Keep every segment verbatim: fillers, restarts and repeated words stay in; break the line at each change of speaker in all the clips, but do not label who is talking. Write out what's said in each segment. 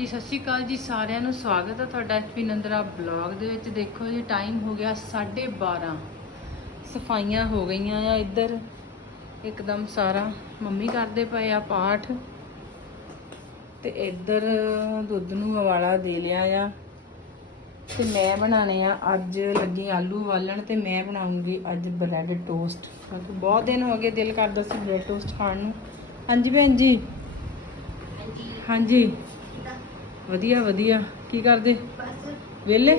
सत श्री अकाल जी सारिਆਂ ਨੂੰ स्वागत है ਤੁਹਾਡਾ एचपी नंदरा ब्लॉग ਦੇ ਵਿੱਚ। देखो जी टाइम हो गया साढ़े बारह, सफाइयां हो गई आ इधर एकदम सारा। मम्मी करते पे आ पाठ ते इधर दुध नूं उबाला दे लिया आ ते मैं बनाने आ अज लगी आलू उबालन ते मैं बनाऊंगी अज ब्रैड टोस्ट। बहुत दिन हो गए दिल करदा सी ब्रैड टोस्ट खाण नूं। हाँ जी भैन जी, हाँ जी वधिया वधिया। की करदे वेले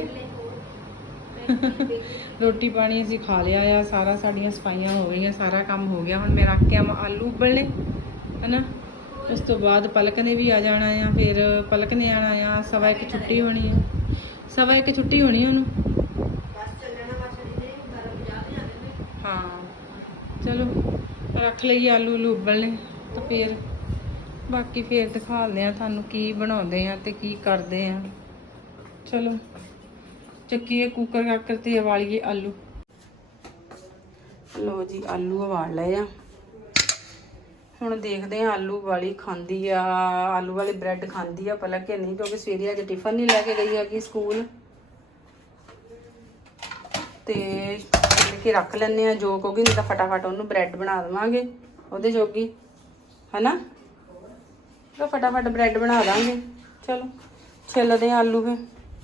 रोटी पानी असीं खा लिया आ, सारा साड़ियां सफाइयां हो गई, सारा काम हो गया। हुण मैं रख के आवां आलू उबलने है ना। उस तो बाद पलक ने भी आ जाना आ, फिर पलक ने आना आ। सवा एक छुट्टी होनी है, सवा एक छुट्टी होनी है उन्होंने। हाँ चलो रख लईए आलू उलू उबलने तो फिर बाकी फिर दिखाते हैं थानू की बनाते हैं तो की करते हैं। चलो चक्कीए कुकर काकर ते उबालिए आलू। लो जी आलू उबाल लए आ। हुण देखते हैं आलू वाली खांदी आ, आलू वाली ब्रैड खांदी आ पलक के नहीं, क्योंकि सवेरे अज टिफन नहीं लैके गई हैगी स्कूल। ते के रख लैने जो क्योंकि नहीं तो फटाफट उन्होंने ब्रैड बना देवांगे उहदे जोगी है ना। तो फटाफट ब्रैड बना देंगे। चलो छिलते हैं आलू फिर।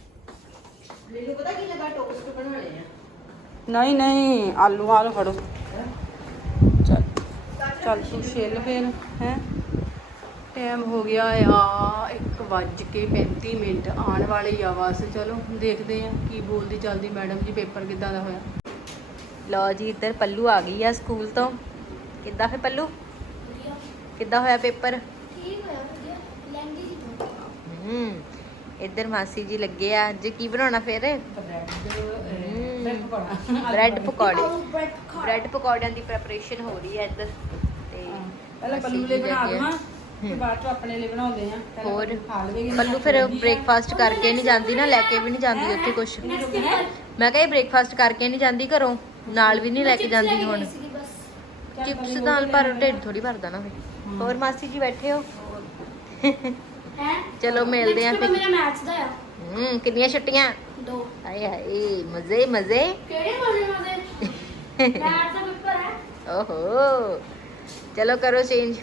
नहीं नहीं आलू आलू फड़ो। चल चल तू छिल फिर है। टाइम हो गया आ एक बज के पैंती मिनट आने वाले ही आ बस। चलो देखते हैं की बोलती चलती मैडम जी पेपर किदा दा होया। लो जी इधर पल्लू आ गई है स्कूल तो। किदा फिर पल्लू किदा होया पेपर? इधर मासी जी लगे अज की बनाना फिर ब्रैड पकौड़े। ब्रैड पकौड़ियां दी प्रिपरेशन हो रही है इधर। पहले पल्लू ले बना देवां फिर बाद चों अपने लिए बनाउंदे हां। और पल्लू फिर ब्रेकफास्ट करके नहीं जांदी ना, लेके भी नहीं जांदी उत्थे कुछ। मैं कहा ब्रेकफास्ट करके नहीं जांदी घरों, नाल भी नहीं लेके जांदी। हुण चिप्स नाल पर ढिड थोड़ी भरदा ना फिर। और मासी जी बैठे हो चलो मिलते हैं फिर। मेरा मैथ्स दा है। हम्म कितनी छुट्टियां? दो। हाय हाय मजे मजे। केड़े मजे मजे? मैथ्स दा पेपर है। ओहो चलो करो चेंज।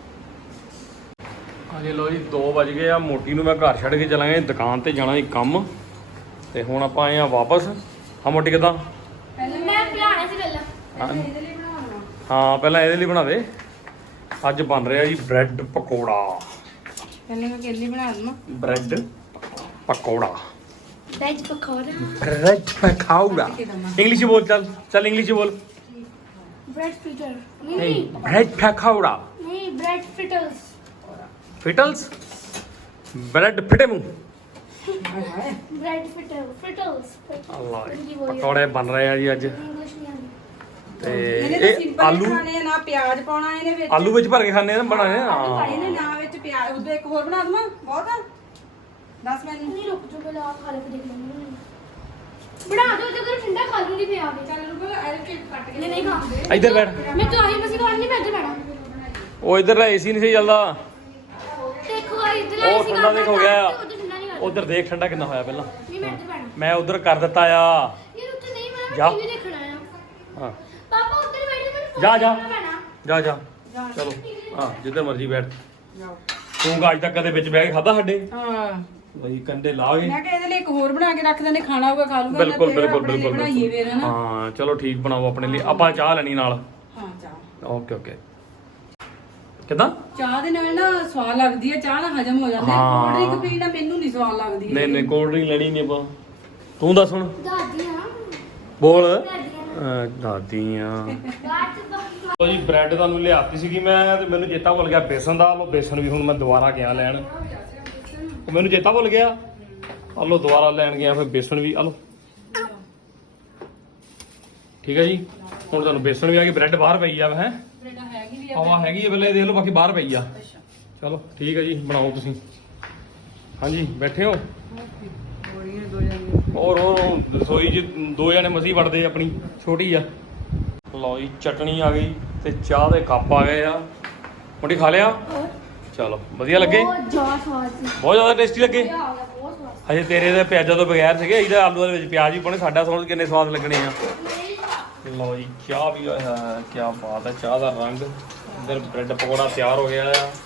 हाँ जी लो जी दो बज गए आ। मोटी नूं मैं घर छड्ड के चला गया दुकान ते जाना ही काम ते हुण आपां आए आ वापस। हाँ मोटी किदां?
मैं बनाना सी पहला।
हाँ पहला इहदे लई बना दे। अज बन रहा जी ब्रैड पकौड़ा।
पहले मैं केली बना दूँ
bread pakora.
Veg pakora.
Bread pakora English बोल। चल चल इंग्लिश बोल।
Bread fritter.
नहीं
नहीं
ब्रेड पकौड़ा।
नहीं ब्रेड फ्रिटर्स।
फिटल्स ब्रेड फिटे मुंह।
Bread fritter फ्रिटल्स।
अल्लाह पकौड़े बन रहे हैं जी अज।
इंग्लिश नहीं आती।
ते
ਇਹਨੇ
ਇਹ
ਸਿੰਪਲ
ਆਲੂ
ਖਾਣੇ ਨਾ ਪਿਆਜ਼ ਪਾਉਣਾ ਇਹਦੇ ਵਿੱਚ।
ਆਲੂ ਵਿੱਚ ਭਰ ਕੇ ਖਾਣੇ ਆ ਨਾ ਬਣਾਏ ਆ।
ਆਲੂ ਪਾਏ ਨੇ ਨਾ ਵਿੱਚ ਪਿਆਜ਼। ਉਹਦੇ ਇੱਕ ਹੋਰ ਬਣਾ ਦਵਾਂ ਬਹੁਤ ਆ। ਦੱਸ ਮੈਨੂੰ।
नहीं रुक जो पहले आप खा ले देख लेंगे। बना दो जो अगर ठंडा खा लूंगी फिर आगे।
ਚੱਲ ਰੁਕੋ ਐਲ ਕੇ ਕੱਟ ਕੇ
नहीं नहीं खा।
ਇੱਧਰ ਬੈਠ।
मैं तो आही बस खाने नहीं बैठे मैडम।
ਉਹ ਇੱਧਰ ਦਾ ਏਸੀ ਨਹੀਂ ਸਹੀ ਚੱਲਦਾ।
देखो इधर
ਉਹ ਠੰਡਾ ਦੇਖ ਹੋ ਗਿਆ।
उधर ठंडा नहीं करता।
ਉਧਰ ਦੇਖ ਠੰਡਾ ਕਿੰਨਾ ਹੋਇਆ ਪਹਿਲਾਂ।
नहीं मैं इधर बैठा।
ਮੈਂ ਉਧਰ ਕਰ ਦਿੱਤਾ ਆ।
ये रुक नहीं मैं
जा।
टीवी देखना है।
ਹਾਂ
पापा उधर बैठे मैंने
जा जा
बैठना।
ਜਾ ਜਾ ਚਲੋ ਹਾਂ ਜਿੱਧਰ ਮਰਜ਼ੀ ਬੈਠ। ਤੂੰ ਅੱਜ ਤੱਕ ਕਦੇ ਵਿੱਚ ਬਹਿ ਕੇ ਖਾਦਾ ਸਾਡੇ?
ਹਾਂ
ਬਈ ਕੰਡੇ ਲਾ ਕੇ।
ਮੈਂ ਕਿਹਾ ਇਹਦੇ ਲਈ ਇੱਕ ਹੋਰ ਬਣਾ ਕੇ ਰੱਖ ਦਿੰਦੇ, ਖਾਣਾ ਹੋਊਗਾ ਖਾ ਲੂਗਾ।
ਬਿਲਕੁਲ ਬਿਲਕੁਲ ਬਿਲਕੁਲ
ਬਣਾਈਏ ਫਿਰ ਹਨਾ।
ਹਾਂ ਚਲੋ ਠੀਕ ਬਣਾਓ ਆਪਣੇ ਲਈ। ਆਪਾਂ ਚਾਹ ਲੈਣੀ ਨਾਲ।
ਹਾਂ ਚਾਹ।
ਓਕੇ ਓਕੇ ਕਿਦਾਂ?
ਚਾਹ ਦੇ ਨਾਲ ਨਾ ਸਵਾਦ ਲੱਗਦੀ ਹੈ, ਚਾਹ ਨਾਲ ਹਜਮ ਹੋ ਜਾਂਦਾ ਹੈ।
ਹਾਂ।
ਕੋਲਡ ਡਰਿੰਕ ਪੀਣਾ ਮੈਨੂੰ ਨਹੀਂ ਸਵਾਦ ਲੱਗਦੀ।
ਨਹੀਂ ਨਹੀਂ ਕੋਲਡ ਡਰਿੰਕ ਲੈਣੀ ਨਹੀਂ ਆਪਾਂ। ਤੂੰ ਦੱਸ ਹੁਣ
दादी हां
ਬੋਲ।
दादी
ਦਾਦੀਆਂ
बात
ਲੋ ਜੀ ਬ੍ਰੈਡ ਤੁਹਾਨੂੰ ਲਿਆਤੀ ਸੀਗੀ ਮੈਂ ਤੇ ਮੈਨੂੰ ਚੇਤਾ ਭੁੱਲ ਗਿਆ ਬੇਸਨ ਦਾ। ਲੋ ਬੇਸਨ ਵੀ ਹੁਣ ਮੈਂ ਦੁਬਾਰਾ ਗਿਆ ਲੈਣ। ਉਹ ਮੈਨੂੰ ਚੇਤਾ ਭੁੱਲ ਗਿਆ। ਆ ਲੋ ਦੁਬਾਰਾ ਲੈਣ ਗਿਆ ਫਿਰ ਬੇਸਨ ਵੀ। ਆ ਲੋ ਠੀਕ ਹੈ ਜੀ। ਹੁਣ ਤੁਹਾਨੂੰ ਬੇਸਨ ਵੀ ਆ ਗਈ। ਬ੍ਰੈਡ ਬਾਹਰ ਪਈ ਆ ਹੈ।
ਹੈਗੀ ਵੀ
ਹਵਾ ਹੈਗੀ ਹੈ ਪਹਿਲੇ ਦੇਖ ਲਓ, ਬਾਕੀ ਬਾਹਰ ਪਈ ਆ। ਚਲੋ ਠੀਕ ਹੈ ਜੀ ਬਣਾਓ ਤੁਸੀਂ। ਹਾਂਜੀ ਬੈਠੇ ਹੋ?
ਬੋੜੀਆਂ ਦੋ ਜਾਂਦੀਆਂ।
ਹੋਰ ਉਹ ਰਸੋਈ 'ਚ ਦੋ ਜਣੇ ਮਸੀਂ ਵੜਦੇ ਆਪਣੀ ਛੋਟੀ ਆ। ਲਓ ਜੀ ਚਟਣੀ ਆ ਗਈ ਤੇ ਚਾਹ ਦੇ ਕੱਪ ਆ ਗਏ ਆ। ਮੁੰਡੀ ਖਾ ਲਿਆ? ਚਲੋ ਵਧੀਆ ਲੱਗੇ,
ਬਹੁਤ ਜ਼ਿਆਦਾ ਸਵਾਦ ਸੀ।
ਬਹੁਤ ਜ਼ਿਆਦਾ ਟੇਸਟੀ ਲੱਗੇ।
ਮਜ਼ਾ ਆ ਗਿਆ, ਬਹੁਤ ਸਵਾਦ
ਅਜੇ ਤੇਰੇ ਦੇ ਪਿਆਜ਼ਾਂ ਤੋਂ ਬਗੈਰ ਸੀਗੇ, ਇਹਦਾ ਆਲੂਆਂ ਦੇ ਵਿੱਚ ਪਿਆਜ਼ ਵੀ ਪਾਉਣੇ, ਸਾਡਾ ਸੋਚ ਕਿੰਨੇ ਸਵਾਦ ਲੱਗਣੇ ਆ। ਲਓ ਜੀ ਚਾਹ ਵੀ ਹੋਇਆ, ਕੀ ਬਾਤ ਹੈ, ਚਾਹ ਦਾ ਰੰਗ। ਇੱਧਰ ਬ੍ਰੈਡ ਪਕੌੜਾ ਤਿਆਰ ਹੋ ਗਿਆ ਆ,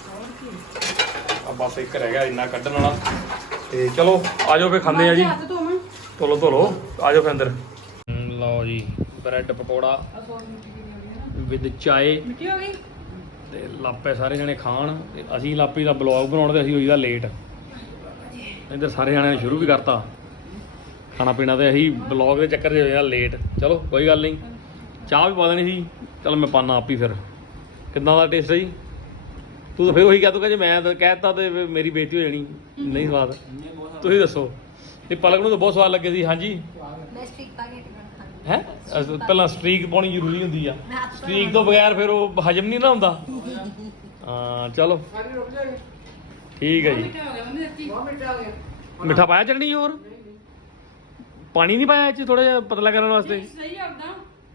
ਆ ਬਸ ਇੱਕ ਰਹਿ ਗਿਆ ਇੰਨਾ ਕੱਢਣ ਵਾਲਾ। ਤੇ ਚਲੋ ਆ ਜਾਓ ਫੇ ਖਾਂਦੇ ਆ ਜੀ। ਧੋਲੋ ਧੋਲੋ ਆ ਜਾਓ ਫੇ ਅੰਦਰ। ਲਓ ਜੀ ਬ੍ਰੈਡ ਪਕੌੜਾ ਵਿਦ ਚਾਏ
ਮਿੱਠੀ ਹੋ ਗਈ।
ਤੇ ਲਾਪੇ ਸਾਰੇ ਜਣੇ ਖਾਣ, ਤੇ ਅਸੀਂ ਲਾਪੀ ਦਾ ਬਲੌਗ ਬਣਾਉਣ ਤੇ ਅਸੀਂ ਹੋਈਦਾ ਲੇਟ। ਇੱਧਰ ਸਾਰੇ ਜਣਿਆਂ ਨੇ ਸ਼ੁਰੂ ਵੀ ਕਰਤਾ ਖਾਣਾ ਪੀਣਾ, ਤੇ ਅਸੀਂ ਬਲੌਗ ਦੇ ਚੱਕਰ 'ਚ ਹੋਇਆ ਲੇਟ। ਚਲੋ ਕੋਈ ਗੱਲ ਨਹੀਂ, ਚਾਹ ਵੀ ਪਾ ਦੇਣੀ ਸੀ, ਚਲ ਮੈਂ ਪਾਣਾ ਆਪ ਹੀ। ਫਿਰ ਕਿੱਦਾਂ ਦਾ ਟੇਸਟ ਹੈ ਜੀ? ਤੂੰ ਤਾਂ ਫਿਰ ਉਹੀ ਕਹਿ ਤੂੰ ਕਹਿੰਦੇ ਮੈਂ ਤਾਂ ਕਹਿ ਦਿੱਤਾ ਤੇ ਮੇਰੀ ਬੇਇੱਜ਼ਤੀ ਹੋ ਜਾਣੀ। ਨਹੀਂ ਸਵਾਦ? ਤੁਸੀਂ ਦੱਸੋ। ਤੇ ਪਲਕ ਨੂੰ ਤਾਂ ਬਹੁਤ ਸਵਾਦ ਲੱਗੇ ਸੀ। ਹਾਂਜੀ ਹੈ, ਪਹਿਲਾਂ ਸਟ੍ਰੀਕ ਪਾਉਣੀ ਜ਼ਰੂਰੀ ਹੁੰਦੀ ਆ, ਸਟ੍ਰੀਕ ਤੋਂ ਬਗੈਰ ਫਿਰ ਉਹ ਹਜਮ ਨਹੀਂ ਨਾ ਹੁੰਦਾ। ਹਾਂ ਚਲੋ ਠੀਕ ਹੈ ਜੀ। ਮਿੱਠਾ ਪਾਇਆ ਚਟਣੀ ਹੋਰ? ਪਾਣੀ ਨਹੀਂ ਪਾਇਆ ਇਹ 'ਚ ਥੋੜਾ ਜਿਹਾ ਪਤਲਾ ਕਰਨ ਵਾਸਤੇ?
ਸਹੀ ਆਉਂਦਾ।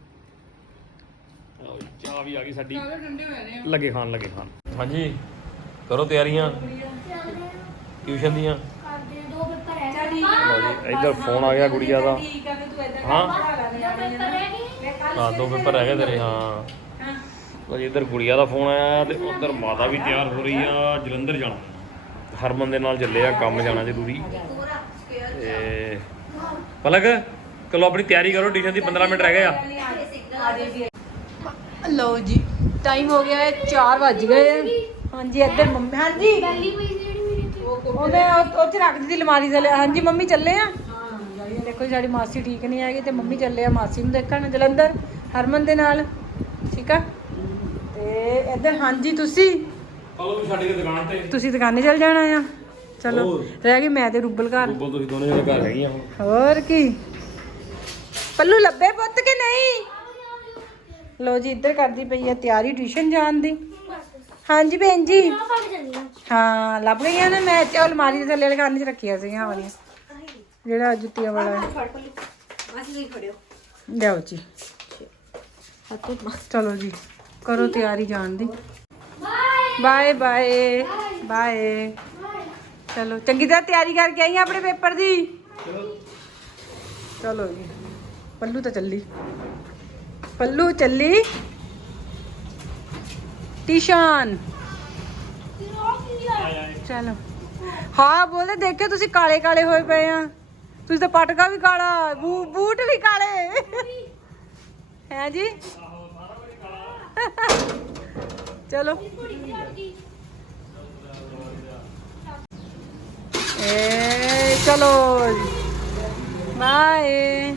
ਚਾਹ ਵੀ ਆ ਗਈ ਸਾਡੀ,
ਠੰਡੇ ਹੋਏ ਨੇ।
ਲੱਗੇ ਖਾਣ ਲੱਗੇ ਖਾਣ। ਹਾਂਜੀ ਕਰੋ ਤਿਆਰੀਆਂ ਟਿਊਸ਼ਨ ਦੀਆਂ।
ਕਰਦੇ ਦੋ ਪੇਪਰ ਹੈ।
ਚੱਲ ਠੀਕ
ਲਓ ਜੀ ਇੱਧਰ ਫੋਨ ਆ ਗਿਆ ਗੁੜੀਆ ਦਾ।
ਠੀਕ ਆ, ਫਿਰ ਤੂੰ ਏਦਾਂ
ਹਾਂ
ਦੋ ਪੇਪਰ ਰਹਿ ਗਏ।
ਹਾਂ ਦੋ ਪੇਪਰ ਹੈਗੇ ਤੇਰੇ। ਹਾਂ ਲਓ ਜੀ ਇੱਧਰ ਗੁੜੀਆ ਦਾ ਫੋਨ ਆਇਆ, ਤੇ ਉੱਧਰ ਮਾਤਾ ਵੀ ਤਿਆਰ ਹੋ ਰਹੀ ਆ ਜਲੰਧਰ ਜਾਣਾ। ਹਰਮਨ ਦੇ ਨਾਲ ਚੱਲੇ ਆ, ਕੰਮ ਜਾਣਾ ਜ਼ਰੂਰੀ। ਤੇ ਪਲਕ ਚਲੋ ਆਪਣੀ ਤਿਆਰੀ ਕਰੋ, ਟਿਊਸ਼ਨ ਦੀ ਪੰਦਰਾਂ ਮਿੰਟ ਰਹਿ ਗਏ ਆ।
ਲਓ ਜੀ ਟਾਈਮ ਹੋ ਗਿਆ ਹੈ, ਚਾਰ ਵੱਜ ਗਏ ਆ। ਹਾਂਜੀ ਇੱਧਰ ਮੰਮੀ। ਹਾਂਜੀ
ਪਹਿਲੀ ਪਈ ਸੀ ਜਿਹੜੀ ਮੇਰੀ ਇੱਥੇ।
ਉਹਨੇ ਉਹ 'ਚ ਰੱਖ ਦਿੱਤੀ ਅਲਮਾਰੀ ਥੱਲੇ। ਹਾਂਜੀ ਮੰਮੀ ਚੱਲੇ ਆ। ਦੇਖੋ ਸਾਡੀ ਮਾਸੀ ਠੀਕ ਨਹੀਂ ਹੈਗੀ, ਤੇ ਮੰਮੀ ਚੱਲੇ ਆ ਮਾਸੀ ਨੂੰ ਦੇਖਣ ਜਲੰਧਰ ਹਰਮਨ ਦੇ ਨਾਲ। ਠੀਕ ਆ। ਤੇ ਇੱਧਰ ਹਾਂਜੀ ਤੁਸੀਂ
ਚਲੋ ਵੀ ਛੱਡ ਕੇ ਦੁਕਾਨ ਤੇ।
ਤੁਸੀਂ ਦੁਕਾਨੇ ਚੱਲ ਜਾਣਾ ਆ। ਚਲੋ ਰਹਿ ਗਈ ਮੈਂ ਤੇ ਰੂਬਲ ਘਰ।
ਰੂਬਲ ਤੁਸੀਂ ਦੋਨੇ ਜਣੇ ਘਰ ਹੈਗੀਆਂ ਹੁਣ।
ਹੋਰ ਕੀ ਪੱਲੂ ਲੱਭੇ ਪੁੱਤ ਕਿ ਨਹੀਂ? ਲੋ ਜੀ ਇੱਧਰ ਕਰਦੀ ਪਈ ਹੈ ਤਿਆਰੀ ਟਿਊਸ਼ਨ ਜਾਣ ਦੀ। ਹਾਂਜੀ ਭੈਣ ਜੀ।
ਆਹ ਪਾ ਕੇ ਚੱਲੀ ਆ।
ਹਾਂ ਲੱਭ ਗਈਆਂ ਨੇ, ਮੈਂ ਤੇ ਅਲਮਾਰੀ ਦੇ ਥੱਲੇ ਲਗਾਉਣ 'ਚ ਰੱਖੀਆਂ ਸੀਗੀਆਂ ਵਾਲੀਆਂ, ਜਿਹੜਾ ਜੁੱਤੀਆਂ ਵਾਲਾ ਹੈ। ਲਿਆਓ ਜੀ। ਚਲੋ ਜੀ ਕਰੋ ਤਿਆਰੀ ਜਾਣ ਦੀ। Bye bye bye. ਚਲੋ ਚੰਗੀ ਤਰ੍ਹਾਂ ਤਿਆਰੀ ਕਰਕੇ ਆਈ ਆਪਣੇ ਪੇਪਰ ਦੀ। ਚਲੋ ਜੀ ਪੱਲੂ ਤਾਂ ਚੱਲੀ, ਪੱਲੂ ਚੱਲੀ ਟਿਊਸ਼ਨ। ਚਲੋ ਹਾਂ ਬੋਲੇ ਦੇਖਿਓ ਤੁਸੀਂ ਕਾਲੇ ਕਾਲੇ ਹੋਏ ਪਏ ਆ। ਤੁਸੀਂ ਤਾਂ ਪਟਕਾ ਵੀ ਕਾਲਾ, ਬੂ ਬੂਟ ਵੀ ਕਾਲੇ ਹੈ ਜੀ। ਚਲੋ ਏ ਚਲੋ ਬਾਏ।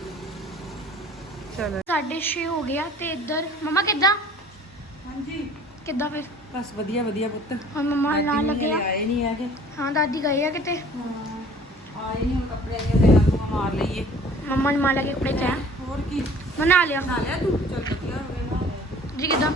ਚਲੋ
ਸਾਢੇ ਛੇ ਹੋ ਗਿਆ ਤੇ ਇੱਧਰ ਮਮਾ ਕਿੱਦਾਂ?
ਹਾਂਜੀ
ਕਿੱਦਾਂ ਫਿਰ?
ਬਸ ਵਧੀਆ ਵਧੀਆ ਪੁੱਤ।
ਹੁਣ ਮਮਾ ਨਾਲ ਲੱਗੇ ਆ।
ਆਏ ਨਹੀਂ ਹੈਗੇ।
ਹਾਂ ਦਾਦੀ ਗਈ ਆ ਕਿਤੇ।
ਆਏ ਨਹੀਂ, ਹੁਣ ਕੱਪੜਿਆਂ ਦੀਆਂ ਤੈਨਾਂ ਨੂੰ ਮਾਰ ਲਈਏ।
ਮਮਾ ਨੇ ਮਾਰ ਲਾ ਕੇ ਕੱਪੜੇ ਤੈ
ਹੋਰ ਕੀ
ਮੈਂ ਨਹਾ ਲਿਆ।
ਬਣਾ ਲਿਆ ਤੂੰ? ਚੱਲ ਵਧੀਆ ਹੋ ਗਿਆ ਨਾ ਲਿਆ।
ਜੀ ਕਿੱਦਾਂ?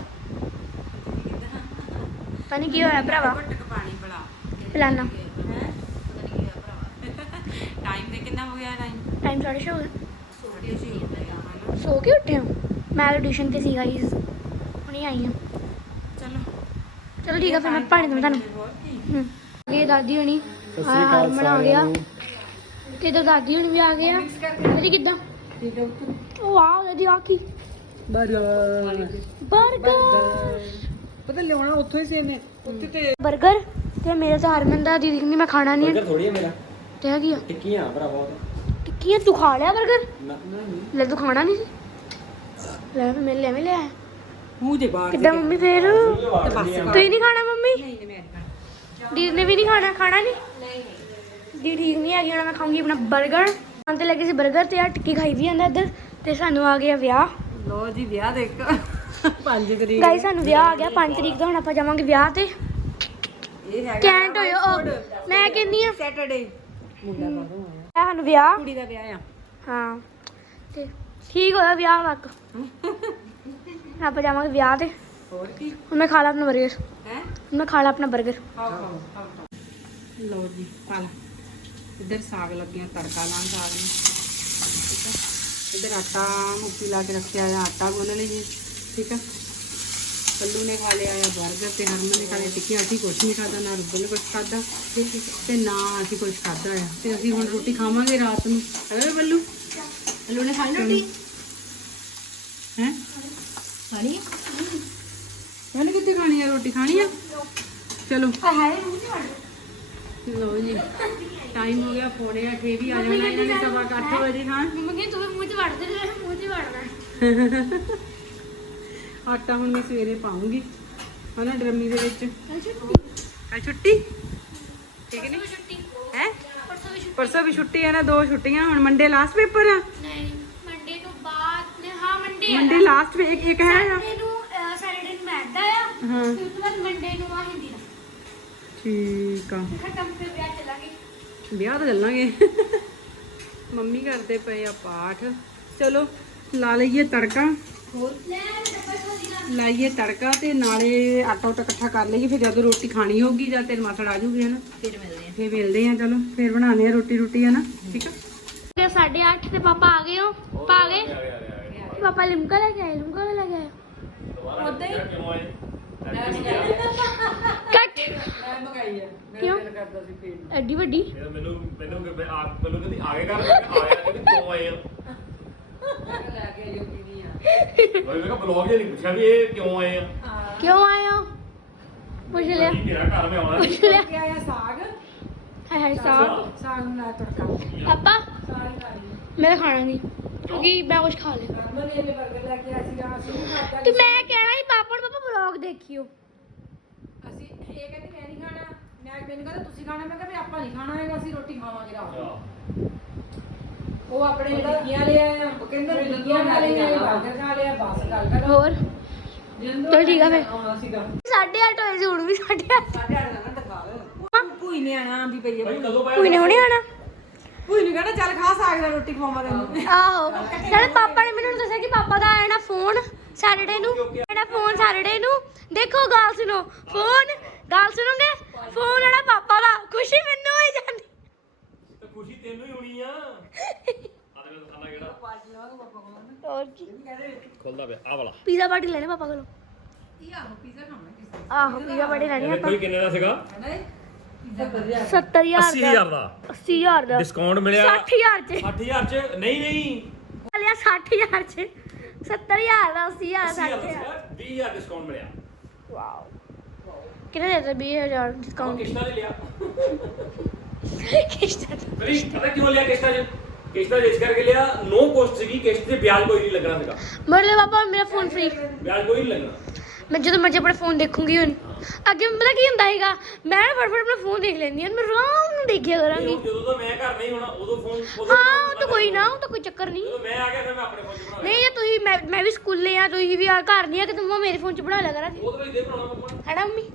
ਪਤਾ ਨਹੀਂ ਕੀ ਹੋਇਆ ਭਰਾਵਾ।
ਘੱਟ ਕ ਪਾਣੀ ਬਣਾ
ਪਿਲਾਨਾ
ਹੈ। ਪਤਾ ਨਹੀਂ ਕੀ ਹੋਇਆ ਭਰਾਵਾ। ਟਾਈਮ ਦੇ ਕਿੰਨਾ ਹੋ ਗਿਆ? ਟਾਈਮ
ਟਾਈਮ ਸਾਢੇ ਛੇ ਹੋ ਗਿਆ।
ਥੋੜੀ ਜਿਹੀ ਹੋ ਗਿਆ।
ਸੋ ਕੇ ਉੱਠੇ ਹੋ? ਮੈਂ ਤਾਂ ਟਿਊਸ਼ਨ ਤੇ ਸੀ ਗਾਈਸ, ਹੁਣੇ ਆਈ ਹਾਂ।
ਚਲੋ
ਚਲੋ ਠੀਕ ਆ ਫਿਰ ਮੈਂ ਪਾਣੀ ਦਵਾਂ ਤੁਹਾਨੂੰ।
ਹੋਰ ਕੀ।
ਹੂੰ ਇਹ ਦਾਦੀ ਹੋਣੀ ਆ ਹਰਮਨ ਆ ਗਿਆ ਤੇ ਇਧਰ ਦਾਦੀ ਹੋਣੀ ਵੀ ਆ ਗਏ ਆ। ਦਾਦੀ ਕਿੱਦਾਂ?
ਠੀਕ ਹੈ ਪੁੱਤ।
ਉਹ ਵਾਓ ਦਾਦੀ ਆ ਕੀ
ਬਰਗਰ
ਬਰਗਰ।
ਪਤਾ ਲਿਆਉਣਾ ਉੱਥੋਂ ਹੀ ਸੇਨੇ ਉੱਥੇ ਤੇ
ਬਰਗਰ ਤੇ ਮੇਰੇ ਤਾਂ ਹਰਮਨ ਦਾ ਦੀਦੀ ਕਹਿੰਦੀ ਮੈਂ ਖਾਣਾ ਨਹੀਂ
ਬਰਗਰ ਥੋੜੀ ਹੈ ਮੇਰਾ,
ਤੇ ਹੈਗੀ ਆ
ਟਿੱਕੀਆਂ ਭਰਾ ਬਹੁਤ।
ਟਿੱਕੀ ਆ, ਤੂੰ ਖਾ ਲਿਆ ਬਰਗਰ?
ਨਾ
ਲੈ ਤੂੰ ਖਾਣਾ ਨਹੀਂ ਸੀ? ਲੈ ਫਿਰ ਮੈਂ ਲੈ ਲਿਆ।
ਮੂੰਹ ਦੇ ਬਾਹਰ
ਕਿੱਦਾਂ ਮੰਮੀ ਫੇਰ
ਬਸ
ਤੁਸੀਂ ਨਹੀਂ ਖਾਣਾ? ਮੰਮੀ
ਨਹੀਂ ਨਹੀਂ ਮੈਂ
ਦੀਦੀ ਨੇ ਵੀ ਨਹੀਂ ਖਾਣਾ? ਖਾਣਾ ਨਹੀਂ? ਨਹੀਂ ਦੀ ਠੀਕ ਨਹੀਂ ਹੈਗੀ, ਹੁਣ ਮੈਂ ਖਾਊਂਗੀ ਆਪਣਾ 버ਗਰ। ਹਾਂ ਤੇ ਲੱਗੇ ਸੀ 버ਗਰ ਤੇ ਆ ਟਿੱਕੀ ਖਾਈ ਵੀ ਜਾਂਦਾ ਇੱਧਰ। ਤੇ ਸਾਨੂੰ ਆ ਗਿਆ ਵਿਆਹ।
ਲੋ ਜੀ ਵਿਆਹ ਦੇਖੋ ਪੰਜ ਤਰੀਕ।
ਗਾਈ ਸਾਨੂੰ ਵਿਆਹ ਆ ਗਿਆ ਪੰਜ ਤਰੀਕ ਦਾ। ਹੁਣ ਆਪਾਂ ਜਾਵਾਂਗੇ ਵਿਆਹ ਤੇ।
ਇਹ ਹੈਗਾ
ਕੈਂਟ ਹੋਇਓ। ਉਹ ਮੈਂ ਕਹਿੰਦੀ ਆ
ਸੈਟਰਡੇ ਮੁੰਡਾ ਬਾਹਰੋਂ ਆਇਆ,
ਸਾਨੂੰ ਵਿਆਹ।
ਕੁੜੀ ਦਾ ਵਿਆਹ ਆ।
ਹਾਂ ਤੇ ਠੀਕ ਹੋਇਆ ਵਿਆਹ ਤੱਕ। ਆਪਾਂ ਜਾਵਾਂਗੇ ਵਿਆਹ ਤੇ।
ਹੋਰ ਕੀ
ਹੁਣ ਮੈਂ ਖਾ ਲਾ ਆਪਣਾ 버ਗਰ।
ਹੈ?
ਹੁਣ ਮੈਂ ਖਾ ਲਾ ਆਪਣਾ 버ਗਰ।
ਖਾਓ ਖਾਓ ਖਾਓ। ਲਓ ਜੀ ਪਾ ਲਾ। ਇੱਧਰ ਸਾਗ ਲੱਗਿਆ ਤੜਕਾ ਲਾਉਣ ਸਾਗ ਨੂੰ। ਠੀਕ ਆ। ਇੱਧਰ ਆਟਾ ਮੁੱਕੀ ਲਾ ਕੇ ਰੱਖਿਆ ਆ, ਆਟਾ ਗੁੰਨ ਲਈਏ। ਠੀਕ ਆ। ਪੱਲੂ ਨੇ ਖਾ ਲਿਆ ਆ 버ਗਰ ਤੇ ਹਰਮਨ ਨੇ ਖਾ ਲਿਆ ਟਿੱਕੀਆਂ। ਅਸੀਂ ਕੁਛ ਨਹੀਂ ਖਾਧਾ, ਨਾ ਰੁੱਬਲ ਨੇ ਕੁਛ ਖਾਧਾ ਤੇ ਨਾ ਅਸੀਂ ਕੁਛ ਖਾਧਾ ਆ। ਤੇ ਅਸੀਂ ਹੁਣ ਰੋਟੀ ਖਾਵਾਂਗੇ ਰਾਤ ਨੂੰ। ਹੈ ਪੱਲੂ? ਪੱਲੂ ਨੇ ਖਾਣੀ ਰੋਟੀ ਹੈ? ਖਾਣੀ ਹੈ? ਕਿੱਥੇ ਖਾਣੀ ਆ ਰੋਟੀ? ਖਾਣੀ ਆ? ਚਲੋ ਲੋ ਜੀ ਟਾਈਮ ਹੋ ਗਿਆ, ਪੌਣੇ ਅੱਠ। ਇਹ ਵੀ ਆ ਜਾਣਾ ਇਹਨਾਂ ਨੇ ਸਵਾ ਕੁ ਅੱਠ ਵਜੇ। ਹਾਂ
ਮੰਮੀ ਤੂੰ ਮੂੰਹ 'ਚ ਵੜਦੇ ਲੈ, ਮੂੰਹ 'ਚ ਹੀ ਵੜਨਾ।
ਆਟਾ ਹੁਣ ਮੈਂ ਸਵੇਰੇ ਪਾਉਂਗੀ ਹਨਾ ਡਰਮੀ ਦੇ ਵਿੱਚ। ਕੱਲ ਛੁੱਟੀ ਠੀਕ ਨਹੀਂ
ਛੁੱਟੀ
ਹੈ?
ਪਰਸੋਂ ਵੀ ਛੁੱਟੀ
ਪਰਸੋਂ ਵੀ ਛੁੱਟੀ ਹੈ ਨਾ, ਦੋ ਛੁੱਟੀਆਂ। ਹੁਣ ਮੰਡੇ ਲਾਸਟ ਪੇਪਰ ਆ।
ਨਹੀਂ, ਮੰਡੇ ਤੋਂ ਬਾਅਦ ਨੇ। ਹਾਂ ਮੰਡੇ
ਮੰਡੇ ਲਾਸਟ ਇੱਕ ਇੱਕ ਹੈ ਆ।
ਸੈਟਰਡੇ ਨੂੰ ਸੈਟਰਡੇ ਨੂੰ ਮੈਥ ਦਾ ਆ,
ਹਾਂ
ਫਿਰ ਉਸ ਤੋਂ ਬਾਅਦ ਮੰਡੇ ਨੂੰ ਆ ਹਿੰਦੀ ਦਾ।
ਠੀਕ ਆ,
ਖਤਮ, ਫਿਰ ਵਿਆਹ ਚੱਲਾਂਗੇ।
ਵਿਆਹ ਤਾਂ ਚੱਲਾਂਗੇ। ਮੰਮੀ ਕਰਦੇ ਪਏ ਆ ਪਾਠ। ਚਲੋ ਲਾ ਲਈਏ ਤੜਕਾ,
ਹੋਰ ਲੈ ਡੱਬਾ ਛੋਦੀ ਨਾ।
ਲਾਈਏ ਤੜਕਾ ਤੇ ਨਾਲੇ ਆਟਾ ਉਟਾ ਇਕੱਠਾ ਕਰ ਲਈਏ। ਫਿਰ ਜਦੋਂ ਰੋਟੀ ਖਾਣੀ ਹੋਗੀ ਜਾਂ ਤੇਰੇ ਮਾਸੜ ਆ ਜੂਗੀ ਹਨਾ,
ਫਿਰ ਮਿਲਦੇ
ਫਿਰ ਮਿਲਦੇ ਆ। ਚਲੋ ਫਿਰ ਬਣਾਉਂਦੇ ਆ ਰੋਟੀ ਰੋਟੀ ਹਨਾ। ਠੀਕ ਆ।
ਆ ਸਾਢੇ ਅੱਠ ਤੇ ਪਾਪਾ ਆ ਗਏ ਹੋ। ਪਾ ਗਏ ਪਾਪਾ ਲਿਮਕਾ ਲੈ ਕੇ ਆਏ, ਲਿਮਕਾ ਲੈ ਕੇ ਆਏ।
ਉਦਾਂ ਹੀ
ਕਿਉਂ ਆਏ?
ਕੱਟ
ਮੈਂ ਮੰਗਾਈ ਆ,
ਕਿਉਂ?
ਦਿਲ ਕਰਦਾ ਸੀ ਫੇਰ।
ਐਡੀ ਵੱਡੀ।
ਇਹ ਮੈਨੂੰ ਮੈਨੂੰ ਕਿ ਆਪ ਮੈਨੂੰ ਕਹਿੰਦੀ ਆਗੇ ਕਰ ਆਇਆ ਕਹਿੰਦੀ ਕਿਉਂ ਆਏ ਆ?
ਮੈਂ ਲੈ ਕੇ ਆਈ ਪੀਣੀ ਆ।
ਮੈਂ ਕਿਹਾ ਬਲੌਗ ਜੇ ਨਹੀਂ ਪੁੱਛਿਆ ਵੀ ਇਹ ਕਿਉਂ ਆਏ ਆ?
ਕਿਉਂ ਆਏ ਹੋ? ਪੁੱਛ ਲਿਆ,
ਭਾਜੀ, ਮੇਰਾ ਘਰ ਮੈਂ ਆਉਣਾ
ਪੁੱਛ ਲਿਆ।
ਕੀ ਆਇਆ? ਸਾਗ।
ਹਾਏ ਹਾਏ ਸਾਗ।
ਸਾਗ ਨੂੰ ਲਾ ਤੜਕਾ।
ਪਾਪਾ
ਸਾਗ ਖਾ ਲਈ।
ਮੈਂ ਖਾਣਾ ਨਹੀਂ ਕਿਉਂਕਿ ਮੈਂ ਕੁਝ ਖਾ ਲਿਆ।
ਹਰਮਨ ਨੇ ਇਹ 버ਗਰ ਲੈ ਕੇ ਆਇਆ ਸੀਗਾ, ਅਸੀਂ ਨਹੀਂ ਖਾਧਾ।
ਤੇ ਮੈਂ ਕਹਿਣਾ ਸੀ ਪਾਪਾ ਨੂੰ, ਪਾਪਾ ਵਲੌਗ ਦੇਖਿਓ।
ਅਸੀਂ ਇਹ ਕਹਿੰਦੇ ਮੈਂ ਨਹੀਂ ਖਾਣਾ, ਮੈਂ ਮੈਨੂੰ ਕਹਿੰਦਾ ਤੁਸੀਂ ਖਾਣਾ। ਮੈਂ ਕਿਹਾ ਵੀ ਆਪਾਂ ਨਹੀਂ ਖਾਣਾ ਹੈਗਾ, ਅਸੀਂ ਰੋਟੀ ਖਾਵਾਂਗੇ ਰਾਤ ਨੂੰ। ਉਹ ਆਪਣੇ ਟਿੱਕੀਆਂ ਲੈ ਆਏ ਆ, ਕਹਿੰਦਾ ਟਿੱਕੀਆਂ ਖਾ ਲਈਆਂ, 버ਗਰ ਖਾ ਲਿਆ, ਬਸ ਗੱਲ ਕਰ।
ਹੋਰ ਚਲ ਠੀਕ ਆ ਫਿਰ।
ਆਉਣਾ ਸੀਗਾ
ਸਾਢੇ ਅੱਠ ਹੋਏ ਸੀ, ਹੁਣ ਵੀ ਸਾਢੇ ਅੱਠ।
ਸਾਡੇ ਆੜ ਨਾ ਦਿਖਾ ਲੈ। ਭੂਈ ਨੇ ਆਣਾ ਵੀ ਪਈ
ਭਾਈ
ਹੈ।
ਕਦੋਂ ਪਾਇਆ?
ਕੋਈ ਨਹੀਂ ਹੁਣੇ ਆਣਾ।
ਭੂਈ ਨੂੰ ਕਹਿੰਦਾ ਚੱਲ ਖਾ ਸਾਗ ਦਾ ਰੋਟੀ ਖਵਾਵਾਂ ਤੈਨੂੰ।
ਆਹੋ ਨਾਲੇ ਪਾਪਾ ਨੇ ਮੈਨੂੰ ਦੱਸਿਆ ਕਿ ਪਾਪਾ ਦਾ ਆਇਆ ਨਾ ਫੋਨ ਸੈਟਰਡੇ ਨੂੰ। ਆਣਾ ਫੋਨ ਸੈਟਰਡੇ ਨੂੰ। ਦੇਖੋ ਗੱਲ ਸੁਣੋ, ਫੋਨ ਗੱਲ ਸੁਣੋਗੇ, ਫੋਨ ਆਣਾ ਪਾਪਾ ਦਾ। ਖੁਸ਼ੀ ਮੈਨੂੰ ਹੋਈ ਜਾਂਦੀ।
ਤੇ ਖੁਸ਼ੀ ਤੈਨੂੰ ਹੀ ਹੋਣੀ ਆ। ਆਦੇ ਮੈਂ ਖਾਣਾ ਕਿਹੜਾ
ਹੋਰ ਕੀ
ਖੁੱਲਦਾ ਪਿਆ ਆ ਵਾਲਾ।
ਪੀਜ਼ਾ ਪਾਰਟੀ ਲੈਣੇ ਪਾਪਾ ਕੋਲੋਂ।
ਆਹੋ ਪੀਜ਼ਾ ਖਾਣਾ ਕਿਸੇ
ਆਹੋ ਪੀਜ਼ਾ ਪਾਰਟੀ ਲੈਣੀ
ਇਹਦੇ
ਆਪਾਂ।
ਕੋਈ ਕਿੰਨੇ ਦਾ ਸੀਗਾ?
ਹਨਾ ਪੀਜ਼ਾ ਵਧੀਆ।
ਸੱਤਰ ਹਜ਼ਾਰ
ਅੱਸੀ ਹਜ਼ਾਰ ਦਾ
ਅੱਸੀ ਹਜ਼ਾਰ ਦਾ।
ਡਿਸਕਾਊਂਟ ਮਿਲਿਆ।
ਸੱਠ ਹਜ਼ਾਰ ਚ
ਸੱਠ ਹਜ਼ਾਰ ਚ ਨਹੀਂ ਨਹੀਂ
ਲਿਆ। ਸੱਠ ਹਜ਼ਾਰ ਚ ਸੱਤਰ ਹਜ਼ਾਰ ਦਾ, ਅੱਸੀ ਹਜ਼ਾਰ,
ਅੱਸੀ
ਸੱਠ
ਹਜ਼ਾਰ ਦਾ
ਹਜ਼ਾਰ।
ਸੀਗਾ, ਵੀਹ ਹਜ਼ਾਰ ਡਿਸਕਾਊਂਟ ਮਿਲਿਆ।
ਵਾਓ ਕਿੰਨੇ ਦੇ ਦਿੱਤੇ? ਵੀਹ ਹਜ਼ਾਰ
ਉਹ
ਡਿਸਕਾਊਂਟ।
ਕਿਸ਼ਤਾਂ ਤੇ ਲਿਆ।
ਕਿਸ਼ਤਾਂ ਤੇ।
ਬੜੀ ਪਤਾ ਕਿਉਂ ਲਿਆ ਕਿਸ਼ਤਾਂ ਚ? ਕਿਸ਼ਤਾਂ ਜਿਸ ਕਰਕੇ ਲਿਆ, ਨੋ ਕੋਸਟ ਸੀਗੀ ਕਿਸ਼ਤ ਤੇ, ਵਿਆਜ ਕੋਈ ਨਹੀਂ ਲੱਗਣਾ ਸੀਗਾ।
ਮਤਲਬ ਪਾਪਾ ਮੇਰਾ ਫੋਨ ਫ੍ਰੀ।
ਵਿਆਜ ਕੋਈ ਨਹੀਂ ਲੱਗਣਾ।
ਮੈਂ ਜਦੋਂ ਮਰਜ਼ੀ ਆਪਣਾ ਫੋਨ ਦੇਖੂੰਗੀ। ਹੁਣ ਅੱਗੇ ਪਤਾ ਕੀ ਹੁੰਦਾ ਹੈਗਾ, ਮੈਂ ਨਾ ਫਟਾਫਟ ਆਪਣਾ ਫੋਨ ਦੇਖ ਲੈਂਦੀ ਹਾਂ। ਮੈਂ ਆਰਾਮ ਨਾਲ ਦੇਖਿਆ ਕਰਾਂਗੀ।
ਹੁਣ ਜਦੋਂ ਤੋਂ ਮੈਂ ਘਰ ਨਹੀਂ ਹੋਣਾ ਉਦੋਂ ਫੋਨ ਉਦੋਂ
ਹਾਂ ਉਹ ਤਾਂ ਕੋਈ ਨਾ, ਉਹ ਤਾਂ ਕੋਈ ਚੱਕਰ ਨਹੀਂ।
ਜਦੋਂ ਮੈਂ ਆ ਗਿਆ ਫਿਰ ਮੈਂ ਆਪਣੇ ਫੋਨ 'ਚ ਬਣਾ ਲਿਆ।
ਨਹੀਂ ਜੇ ਤੁਸੀਂ ਮੈਂ ਮੈਂ ਵੀ ਸਕੂਲੇ ਆ, ਤੁਸੀਂ ਵੀ ਆ ਘਰ ਨਹੀਂ ਆ ਕਿ ਤੁਮ ਮੇਰੇ ਫੋਨ 'ਚ ਬਣਾ ਲਿਆ ਕਰਾਂਗੇ।
ਉਹਦੇ ਵਿੱਚ ਦੇ ਬਣਾਉਣਾ ਮੰਮਾ।
ਹੈਨਾ ਮੰਮੀ?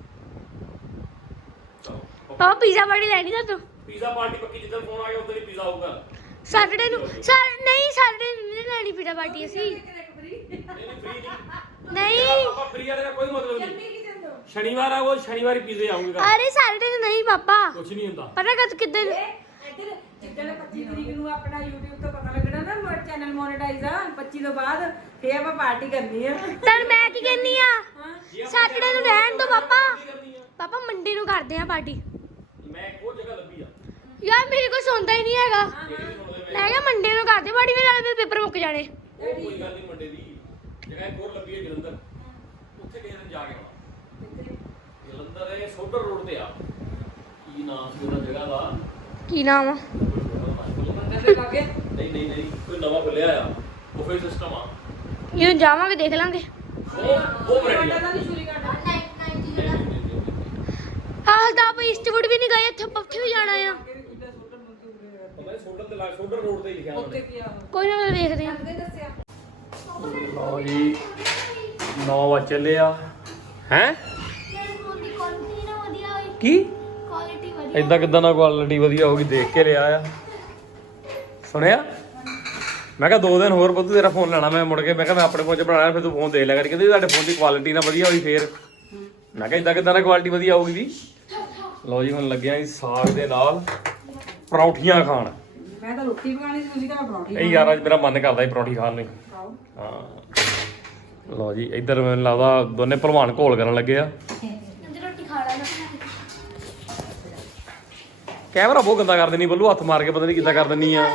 ਪਾਪਾ ਪੀਜ਼ਾ ਪਾਰਟੀ ਲੈਣੀ ਤਾਂ ਤੂੰ
ਪੀਜ਼ਾ ਪਾਰਟੀ ਪੱਕੀ, ਜਿੱਦਾਂ ਫੋਨ ਆ ਗਿਆ ਉਦੋਂ ਹੀ ਪੀਜ਼ਾ ਆਊਗਾ।
ਸੈਟਰਡੇ ਨੂੰ। ਸਰ ਨਹੀਂ ਸੈਟਰਡੇ ਨੂੰ ਨਹੀਂ ਲੈਣੀ ਪੀਜ਼ਾ ਪਾਰਟੀ ਅਸੀਂ।
ਨਹੀਂ ਨਹੀਂ ਫ੍ਰੀ ਨਹੀਂ।
ਨਹੀਂ
ਆਪਾਂ ਫ੍ਰੀ ਆ, ਤੇਰਾ ਕੋਈ ਮਤਲਬ ਨਹੀਂ। ਸ਼ਨੀਵਾਰ ਆ, ਉਹ ਸ਼ਨੀਵਾਰ ਹੀ ਪੀਜ਼ੇ ਆਉਂਗੇ ਘਰ।
ਅਰੇ ਸੈਟਰਡੇ ਨੂੰ ਨਹੀਂ ਪਾਪਾ।
ਕੁਝ ਨਹੀਂ ਹੁੰਦਾ।
ਪਤਾ ਕਦ ਕਿੱਦਾਂ
ਇੱਧਰ ਜਿੱਦਣ ਪੱਚੀ ਤਰੀਕ ਨੂੰ ਆਪਣਾ YouTube ਤੋਂ ਪਤਾ ਲੱਗਣਾ ਨਾ ਮੋਰ ਚੈਨਲ ਮੋਨੇਟਾਈਜ਼ ਆ, ਪੱਚੀ ਤੋਂ ਬਾਅਦ ਫੇਰ ਆਪਾਂ ਪਾਰਟੀ ਕਰਨੀ ਆ।
ਤਾਂ ਮੈਂ ਕੀ ਕਹਿੰਨੀ ਆ,
ਜੇ ਆਪਾਂ
ਸੈਟਰਡੇ ਨੂੰ ਰਹਿਣ ਦੋ ਪਾਪਾ।
ਕੀ ਕਰਨੀ ਆ?
ਪਾਪਾ ਮੰਡੇ ਨੂੰ ਕਰਦੇ ਆ ਪਾਰਟੀ।
ਮੈਂ ਇੱਕ ਹੋਰ ਜਗ੍ਹਾ ਲੱਭੀ ਆ।
ਯਾਰ ਮੇਰੇ ਕੋਲ ਸੌਂਦਾ ਹੀ ਨਹੀਂ ਹੈਗਾ।
ਕਿਹੜੀ ਨੀ ਸੁਣਦੇ
ਮੈਂ ਕਿਹਾ ਮੰਡੇ ਨੂੰ ਕਰਦੇ ਪਾਰਟੀ, ਮੇਰੇ ਨਾਲ ਪੇਪਰ ਮੁੱਕ ਜਾਣੇ।
ਉਹ ਕੋਈ ਗੱਲ ਨਹੀਂ, ਮੰਡੇ ਦੀ ਜਗ੍ਹਾ ਇੱਕ ਹੋਰ ਲੱਭੀ ਹੈ ਜਲੰਧਰ। ਉੱਥੇ ਕਿਸੇ ਦਿਨ ਜਾ ਕੇ ਆਉਣਾ। ਜਲੰਧਰ ਇਹ ਸੋਡਰ ਰੋਡ ਤੇ ਆ। ਕੀ ਨਾਮ ਸੀ ਉਹਦਾ ਜਗ੍ਹਾ ਦਾ?
ਕੀ ਨਾਮ ਆ?
ਦੇ ਲਾਗੇ
ਨਹੀਂ ਨਹੀਂ ਨਹੀਂ ਕੋਈ ਨਵਾਂ ਖੁੱਲਿਆ ਆ, ਬੁਫੇ ਸਿਸਟਮ ਆ।
ਇਹਨੂੰ ਜਾਵਾਂਗੇ ਦੇਖ ਲਾਂਗੇ।
ਉਹ ਉਹ ਬ੍ਰੈਂਡ ਆ।
ਨਹੀਂ ਚੂਰੀ ਕਰਦਾ।
ਆਹ ਤਾਂ ਆਪਾਂ ਈਸਟਵੁੱਡ ਵੀ ਨਹੀਂ ਗਏ, ਇੱਥੇ ਉੱਥੇ ਵੀ ਜਾਣਾ ਆ।
ਮੈਂ ਸੋਡਰ ਤੇ ਲਾ ਸੋਡਰ ਰੋਡ ਤੇ ਹੀ ਲਿਖਿਆ ਉਹਨੇ।
ਕੋਈ ਨਾ ਵੇਖਦੇ ਆ।
ਲਓ ਜੀ ਨੌ ਵਜੇ ਚੱਲੇ ਆ। ਹੈ
ਮੇਰੇ ਫੋਨ ਦੀ ਕੁਆਲਿਟੀ ਨਾ ਵਧੀਆ ਹੋਈ।
ਕੀ
ਕੁਆਲਿਟੀ ਵਧੀਆ।
ਇਦਾਂ ਕਿਦਾਂ ਨਾ ਕੁਆਲਿਟੀ ਵਧੀਆ ਹੋਊਗੀ, ਦੇਖ ਕੇ ਲਿਆ ਆ। ਸੁਣਿਆ ਮੈਂ ਕਿਹਾ ਦੋ ਦਿਨ ਹੋਰ ਬੁੱਧੂ ਤੇਰਾ ਫੋਨ ਲੈਣਾ। ਮੈਂ ਮੁੜ ਕੇ ਮੈਂ ਕਿਹਾ ਮੈਂ ਆਪਣੇ ਫੋਨ 'ਚ ਬਣਾਇਆ, ਫਿਰ ਤੂੰ ਫੋਨ ਦੇਖ ਲਿਆ ਕਰ। ਕਹਿੰਦੇ ਤੁਹਾਡੇ ਫੋਨ ਦੀ ਕੁਆਲਿਟੀ ਨਾ ਵਧੀਆ ਹੋਈ ਫੇਰ। ਮੈਂ ਕਿਹਾ ਇਦਾਂ ਕਿਦਾਂ ਨਾ ਕੁਆਲਿਟੀ ਵਧੀਆ ਹੋਊਗੀ ਜੀ। ਲਓ ਜੀ ਹੁਣ ਲੱਗਿਆ ਜੀ ਸਾਗ ਦੇ ਨਾਲ ਪਰੌਂਠੀਆਂ ਖਾਣ।
ਮੈਂ ਤਾਂ ਰੋਟੀ ਪਕਾਣੀ ਸੀ, ਤੁਸੀਂ ਤਾਂ ਮੈਂ ਪਰੌਂਠੀ।
ਇਹ ਯਾਰ ਅੱਜ ਮੇਰਾ ਮਨ ਕਰਦਾ ਸੀ ਪਰੌਂਠੀ ਖਾਣ ਨੂੰ।
ਖਾਓ।
ਹਾਂ ਲਓ ਜੀ ਇੱਧਰ ਮੈਨੂੰ ਲੱਗਦਾ ਦੋਨੇ ਭਲਵਾਨ ਘੋਲ ਕਰਨ ਲੱਗੇ ਆ।
ਰੋਟੀ ਖਾ ਲੈਣਾ।
ਕੈਮਰਾ ਬਹੁਤ ਗੰਦਾ ਕਰ ਦਿੰਦੀ ਬੱਲੂ, ਹੱਥ ਮਾਰ ਕੇ ਪਤਾ ਨਹੀਂ ਕਿੱਦਾਂ ਕਰ ਦਿੰਦੀ ਆ।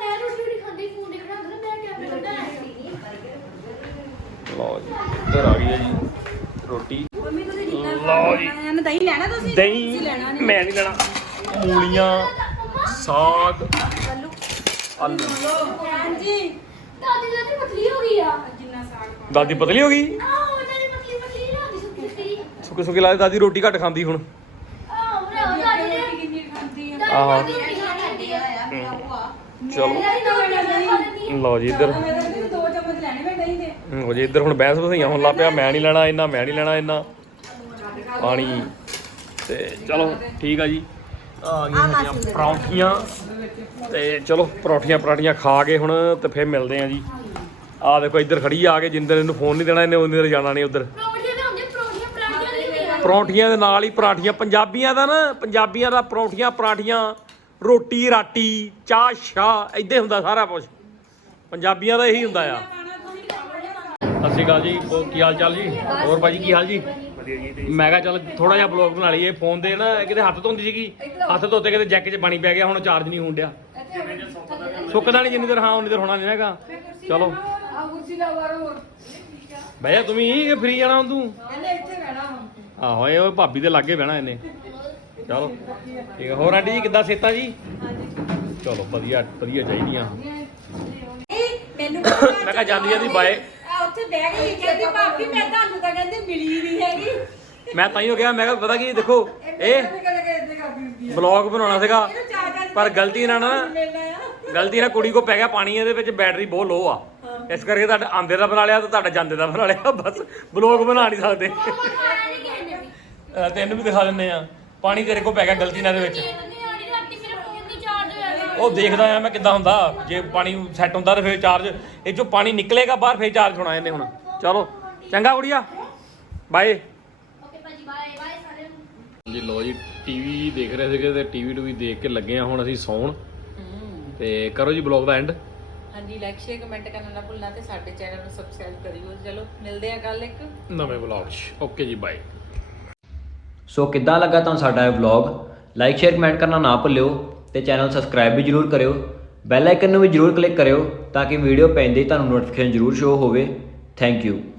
ਲਓ ਜੀ ਇੱਧਰ ਆ ਗਈ ਹੈ ਜੀ ਰੋਟੀ। ਲਓ ਜੀ
ਦਹੀਂ ਲੈਣਾ ਤੁਸੀਂ?
ਦਹੀਂ ਮੈਂ ਨਹੀਂ ਲੈਣਾ। ਮੂਲੀਆਂ, ਸਾਗ, ਆਲੂ।
ਹਾਂਜੀ
ਦਾਦੀ ਦਾਦੀ ਪਤਲੀ ਹੋ ਗਈ ਆ।
ਜਿੰਨਾ ਸਾਗ
ਦਾਦੀ ਪਤਲੀ ਹੋ ਗਈ?
ਆਹ ਉਹਨਾਂ ਦੀ ਪਤਲੀ ਪਤਲੀ ਨਾ ਸੁੱਕੀ ਸੁੱਕੀ।
ਸੁੱਕੇ ਸੁੱਕੇ ਲੱਗਦੇ। ਦਾਦੀ ਰੋਟੀ ਘੱਟ ਖਾਂਦੀ ਹੁਣ।
ਆਹ ਭਰਾ ਦਾਦੀ ਨੇ
ਕਿੰਨੀ ਖਾਂਦੀ ਆ।
ਆਹ
ਰੋਟੀ ਖਾਂਦੀ ਆ।
ਚਲੋ ਲਓ ਜੀ ਇੱਧਰ
ਦੋ ਚਮਚ ਲੈਣੇ ਮੈਂ ਦਹੀਂ ਦੇ।
ਹੋ ਜੇ ਇੱਧਰ ਹੁਣ ਬਹਿਸ ਬਸਈਆਂ ਹੋਣ ਲੱਗ ਪਿਆ। ਮੈਂ ਨਹੀਂ ਲੈਣਾ ਇੰਨਾ, ਮੈਂ ਨਹੀਂ ਲੈਣਾ ਇੰਨਾ ਪਾਣੀ। ਤੇ ਚਲੋ ਠੀਕ ਆ ਜੀ। ਆ ਗਈਆਂ ਸਾਡੀਆਂ ਪਰੌਂਠੀਆਂ ਤੇ ਚਲੋ ਪਰੌਂਠੀਆਂ ਪਰਾਠੀਆਂ ਖਾ ਕੇ ਹੁਣ ਤੇ ਫਿਰ ਮਿਲਦੇ ਆ ਜੀ। ਆ ਦੇਖੋ ਇੱਧਰ ਖੜੀ ਆ ਕੇ, ਜਿੰਦਰ ਇਹਨੂੰ ਫੋਨ ਨਹੀਂ ਦੇਣਾ ਇਹਨੇ ਉਨੀ ਦੇਰ ਜਾਣਾ ਨਹੀਂ ਉੱਧਰ।
ਪਰੌਂਠੀਆਂ ਤਾਂ ਹੁੰਦੀਆਂ ਪਰੌਂਠੀਆਂ ਪਰਾਂਠੀਆਂ ਨਹੀਂ ਹੁੰਦੀਆਂ।
ਪਰੌਂਠੀਆਂ ਦੇ ਨਾਲ ਹੀ ਪਰਾਠੀਆਂ ਪੰਜਾਬੀਆਂ ਦਾ ਨਾ, ਪੰਜਾਬੀਆਂ ਦਾ ਪਰੌਂਠੀਆਂ ਪਰਾਠੀਆਂ ਰੋਟੀ ਰਾਟੀ ਚਾਹ ਸ਼ਾਹ ਇੱਦਾਂ ਹੁੰਦਾ ਸਾਰਾ ਕੁਝ ਪੰਜਾਬੀਆਂ ਦਾ ਇਹੀ ਹੁੰਦਾ ਆ। ਸਤਿ ਸ਼੍ਰੀ ਅਕਾਲ ਜੀ, ਹੋਰ ਕੀ ਹਾਲ ਚਾਲ ਜੀ? ਹੋਰ ਭਾਜੀ ਕੀ ਹਾਲ ਜੀ? ਮੈਂ ਕਿਹਾ ਚੱਲ ਥੋੜਾ ਜਿਹਾ ਬਲੌਗ ਬਣਾ ਲਈਏ। ਫੋਨ ਦੇ ਨਾ ਕਿਤੇ ਹੱਥ ਧੋਂਦੀ ਸੀਗੀ, ਹੱਥ ਧੋਤੇ ਕਿਤੇ ਜੈਕ 'ਚ ਪਾਣੀ ਪੈ ਗਿਆ, ਹੁਣ ਚਾਰਜ ਨਹੀਂ ਹੋਣ ਡਿਆ। ਸੁੱਕਦਾ ਨਹੀਂ ਜਿੰਨੀ ਦੇਰ, ਹਾਂ ਉਨੀ ਦੇਰ ਹੋਣਾ ਨਹੀਂ ਹੈਗਾ। ਚਲੋ ਬਹਿ ਜਾ ਤੂੰ ਵੀ, ਫਰੀ ਜਾਣਾ ਹੁਣ ਤੂੰ? ਆਹੋ ਇਹ ਭਾਬੀ ਦੇ ਲਾਗੇ ਬਹਿਣਾ ਇਹਨੇ। ਚਲੋ ਠੀਕ ਹੈ। ਹੋਰ ਆਂਟੀ ਜੀ ਕਿੱਦਾਂ ਸਿਹਤਾਂ ਜੀ? ਚਲੋ ਵਧੀਆ ਵਧੀਆ ਚਾਹੀਦੀਆਂ।
ਮੈਨੂੰ
ਮੈਂ ਕਿਹਾ ਜਾਂਦੀ ਜਾਂਦੀ ਬਾਏ।
ਉੱਥੇ ਬਹਿ ਗਈ ਕਹਿੰਦੀ ਭਾਬੀ ਮੈਂ ਤੁਹਾਨੂੰ ਤਾਂ ਕਹਿੰਦੇ ਮਿਲੀ ਨਹੀਂ ਹੈਗੀ।
ਮੈਂ ਤਾਂ ਹੀ ਹੋ ਗਿਆ। ਮੈਂ ਕਿਹਾ ਪਤਾ ਕੀ ਦੇਖੋ ਇਹ ਬਲੌਗ ਬਣਾਉਣਾ ਸੀਗਾ ਪਰ ਗਲਤੀ ਨਾਲ ਨਾ ਗਲਤੀ ਨਾਲ ਕੁੜੀ ਕੋ ਪੈ ਗਿਆ ਪਾਣੀ, ਇਹਦੇ ਵਿੱਚ ਬੈਟਰੀ ਬਹੁਤ ਲੋ ਆ, ਇਸ ਕਰਕੇ ਤੁਹਾਡਾ ਆਂਦੇ ਦਾ ਬਣਾ ਲਿਆ ਤੇ ਤੁਹਾਡਾ ਜਾਂਦੇ ਦਾ ਬਣਾ ਲਿਆ। ਬਸ ਬਲੌਗ ਬਣਾ ਨਹੀਂ ਸਕਦੇ। ਤੈਨੂੰ ਵੀ ਦਿਖਾ ਦਿੰਦੇ ਆ। ਪਾਣੀ ਤੇਰੇ ਕੋ ਪੈ ਗਿਆ ਗਲਤੀ ਨਾਲ ਇਹਦੇ ਵਿੱਚ। ਉਹ ਦੇਖਦਾ ਆ ਮੈਂ ਕਿੱਦਾਂ ਹੁੰਦਾ। ਜੇ ਪਾਣੀ ਸੈੱਟ ਹੁੰਦਾ ਤਾਂ ਫਿਰ ਚਾਰਜ, ਇਹ ਚੋਂ ਪਾਣੀ ਨਿਕਲੇਗਾ ਬਾਹਰ ਫਿਰ ਚਾਰਜ ਹੋਣਾ ਇਹਨੇ ਹੁਣ। ਚਲੋ ਚੰਗਾ ਕੁੜੀਆ, ਬਾਏ।
ਓਕੇ ਭਾਜੀ ਬਾਏ ਬਾਏ ਸਾਰਿਆਂ ਨੂੰ।
ਜੀ ਲੋ ਜੀ ਟੀਵੀ ਦੇਖ ਰਹੇ ਸੀਗੇ ਤੇ ਟੀਵੀ ਟੂਵੀ ਦੇਖ ਕੇ ਲੱਗੇ ਆ ਹੁਣ ਅਸੀਂ ਸੌਣ। ਤੇ ਕਰੋ ਜੀ ਬਲੌਗ ਦਾ ਐਂਡ।
ਹਾਂਜੀ ਲਾਈਕ ਸ਼ੇਅਰ ਕਮੈਂਟ ਕਰਨਾ ਨਾ ਭੁੱਲਣਾ ਤੇ ਸਾਡੇ ਚੈਨਲ ਨੂੰ ਸਬਸਕ੍ਰਾਈਬ ਕਰਿਓ। ਚਲੋ ਮਿਲਦੇ ਆ ਕੱਲ ਇੱਕ
ਨਵੇਂ ਬਲੌਗ 'ਚ। ਓਕੇ ਜੀ ਬਾਏ।
ਸੋ ਕਿੱਦਾਂ ਲੱਗਾ ਤੁਹਾਨੂੰ ਸਾਡਾ ਇਹ ਵਲੌਗ? ਲਾਈਕ ਸ਼ੇਅਰ ਕਮੈਂਟ ਕਰਨਾ ਨਾ ਭੁੱਲਿਓ ਤੇ ਚੈਨਲ ਸਬਸਕ੍ਰਾਈਬ ਵੀ ਜਰੂਰ ਕਰਿਓ। ਬੈਲ ਆਈਕਨ ਨੂੰ ਵੀ ਜਰੂਰ ਕਲਿੱਕ ਕਰਿਓ ਤਾਂ ਕਿ ਵੀਡੀਓ ਪੈਂਦੇ ਹੀ ਤੁਹਾਨੂੰ ਨੋਟੀਫਿਕੇਸ਼ਨ ਜਰੂਰ ਸ਼ੋ ਹੋਵੇ। Thank you.